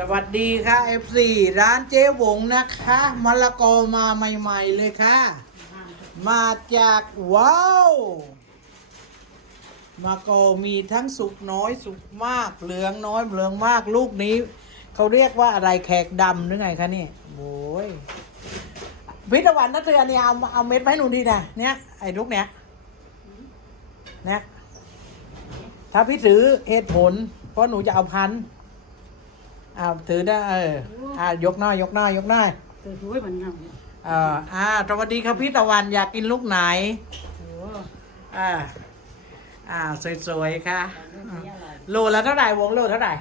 สวัสดีค่ะ FC ร้านเจ๊หวงนะคะมะละกอมาใหม่ ๆ เลยค่ะ มาจากว้าวมะกอมีทั้งสุกน้อยสุกมากเหลืองน้อยเหลืองมากลูกนี้ เขาเรียกว่าอะไรแขกดำหรือไงคะนี่โอ้ยพิธวันนัเรียนเนี่ยเอาเอาเม็ดมาให้หนูทีนะเนี่ยไอ้ลูกเนี้ยเนี่ยถ้าพี่ถือเหตุผล เพราะหนูจะเอาพันธุ์ อ้าวถือได้เอออ่ายกหน้อยยกหน้อยยกหน้อยเกิดด้วยมันเงาเอ่ออ่าสวัสดีครับพี่ตะวันอยากกินลูกไหน โอ้อ่า อ่า สวยๆ ค่ะโลละเท่าไหร่วงโลเท่าไหร่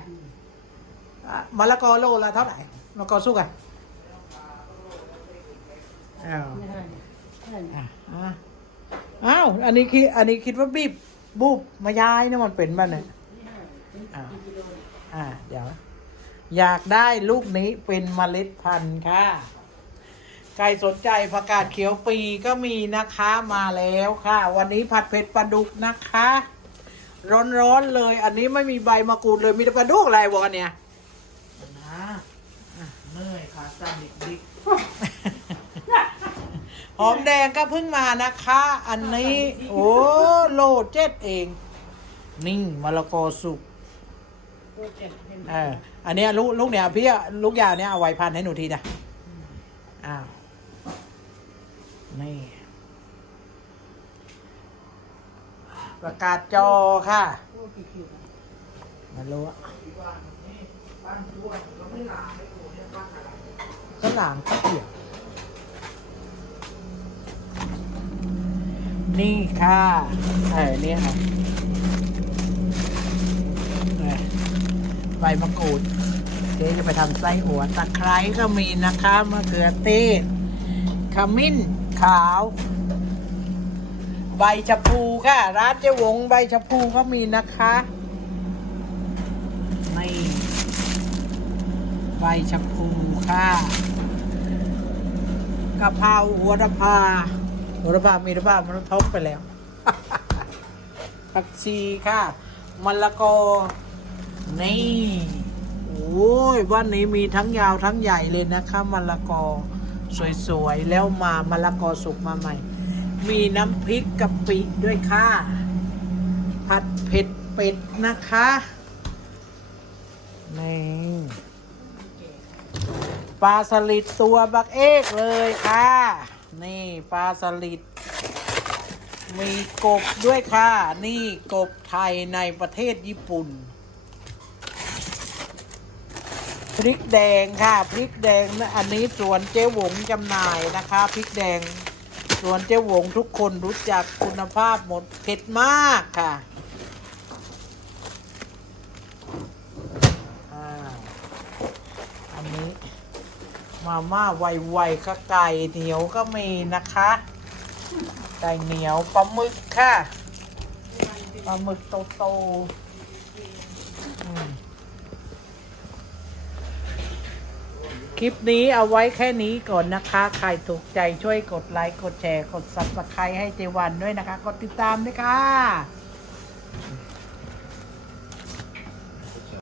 อะมะละกอโลละเท่าไหร่มะละกอสุกอะอ้าวไม่ได้ไม่ได้อะอะอ้าว อันนี้คิดอันนี้คิดว่าบีบบูบมายายเนี่ยมันเป็นบ้านเนี่ยอ่าอ่า เดี๋ยว อยากได้ลูกนี้เป็นเมล็ดพันธุ์ค่ะ ใครสนใจผักกาดเขียวปีก็มีนะคะมาแล้วค่ะ วันนี้ผัดเผ็ดปลาดุกนะคะ ร้อนๆเลย อันนี้ไม่มีใบมะกรูดเลยมีแต่ปลาดุกอะไรวะเนี่ยนะอะเนยค่ะสั้นดิกๆหอมแดงก็เพิ่งมานะคะ อันนี้ โอ้โลเจ็ดเอง นิ่งมะละกอสุก อ้เจ็บเห็นเอออันเนี้ยลูกลูกเนี่ยพี่อะลูกยาวเนี่ยเอาไว้พันให้หนูทีนะอ้าวนี่ประกาศจอค่ะโอ้กี่คิวไมารู้อะข้างหลังก็เกี่ยวนี่ค่ะเออเนี่ยค่ะเออใบมะกรูดเจ๊จะไปทำไส้หัวตะไคร้ก็มีนะคะมะเขือเทศขมิ้นขาว ใบชะพูค่ะ ร้านเจ๊วงใบชะพูก็มีนะคะนี่ใบชะพูค่ะกะเพราหัวระพาหัวระพามีหรือเปล่ามันท้องไปแล้วผักชีค่ะมะละกอ นี่ โอ้ยวันนี้มีทั้งยาวทั้งใหญ่เลยนะคะมะละกอ สวยๆ แล้วมามะละกอสุกมาใหม่ มีน้ำพริกกะปิด้วยค่ะ ผัดเผ็ดเป็ดนะคะนี่ปลาสลิดตัวบักเอกเลยค่ะ นี่ปลาสลิดมีกบด้วยค่ะ นี่กบไทยในประเทศญี่ปุ่น พริกแดงค่ะ พริกแดงนะอันนี้สวนเจ๊หวงจำหน่ายนะคะ พริกแดงสวนเจ๊หวงทุกคนรู้จักคุณภาพหมดเผ็ดมากค่ะอันนี้มาม่าไวๆค่ะไก่เหนียวก็มีนะคะ ไก่เหนียวปลาหมึกค่ะปลาหมึกโตๆอืม คลิปนี้เอาไว้แค่นี้ก่อนนะคะ ใครถูกใจช่วยกดไลค์กดแชร์ กดซับสไครต์ให้เจวันด้วยนะคะ กดติดตามด้วยค่ะ